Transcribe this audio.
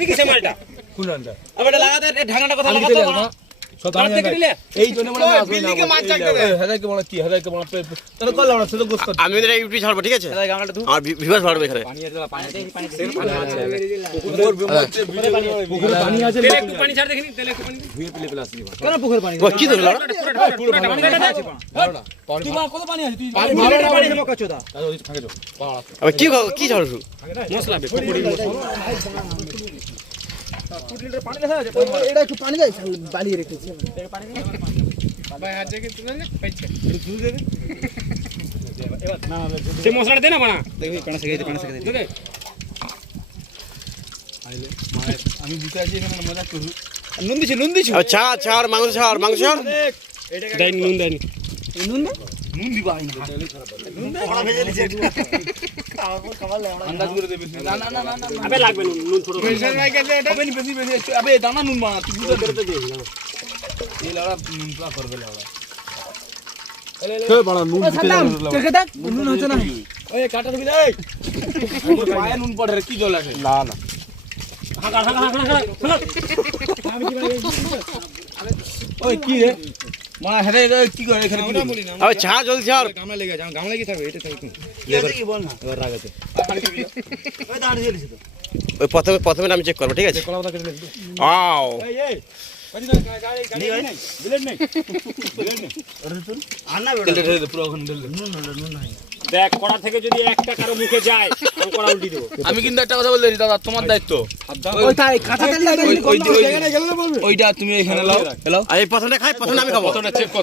বিক্রি কিসে মালটা কুলান্ডা আবার লাগাতে ঢাকাটা কথা লাগাতে সব দাম নিলে এই জন্য বলে না বিল্ডিকে মাছ চাকতে দে হাজারকে বলা কি হাজারকে বলা তোর কল না শুধু গোস্ত আমি ওদের ইউটি ছাড়বো ঠিক আছে আর ভিউয়ার্স বাড়বে এখানে পুকুরে পানি আছে তেলে একটু পানি ছাড় দেখিনি তেলে একটু পানি ধুয়ে পিলে পিলে আসবি কেন পুকুরে পানি কি ধরলো পুরোটা পানি তুই কত পানি আছে তুই পানি ভালো পানি মকা চোদা দাদা ওই থাকে যাও আবে কি ছাড়ছো মশলা বে পকড়ি মশলা এটা একটু পানি দেয় বালিয়ে রেখেছি সে মশলাটা দে না বানা দেখে আমি বুঝতে আছি এখানে মজা করু নুন দিছি ছাড় মাংস ছাড় দেন নুন দেন নুন দিবা আই আন্দাজ করে দেবে না না না না আবে লাগবে নুন ছোট পেশার ভাই কাছে এটা বেশি বেশি আবে দানা নুন বানা তুই বুঝতে করতে দে এই লাড়া নুন প্লা করবে লাড়া কে বড় নুন দিতে দেখে দেখ নুন হচ্ছে না ওই কাটা দিবি রে পায়ে নুন পড়ে রে কি জল আছে না না ওই কি রে মা হেরে কি করে এখানে কি আবে ছাড় জলদি ছাড় গামলা লেগে যাও গামলা কি থাকবে এটা থাকবে কি বল না এবার রাগাতে ওই দাঁড়িয়ে জ্বলিস তো ওই প্রথমে আমি চেক করবো ঠিক আছে কলাটা কেটে দে আও এই এই গাড়ি নাই বুলেট নাই আর না ঢেলে ঢেলে পুরো ওখানে ঢেলে নুন নাই দেখ কড়া থেকে যদি একটা কারো মুখে যায় আমি কড়া উল্টি দেবো আমি কিন্তু একটা কথা বলতে দাদা তোমার দায়িত্ব ওই তাই কাঁচা তেল লাগে ওইটা তুমি এখানে লাও আর এই প্রথমে খাই প্রথমে আমি খাবো প্রথমটা চেক কর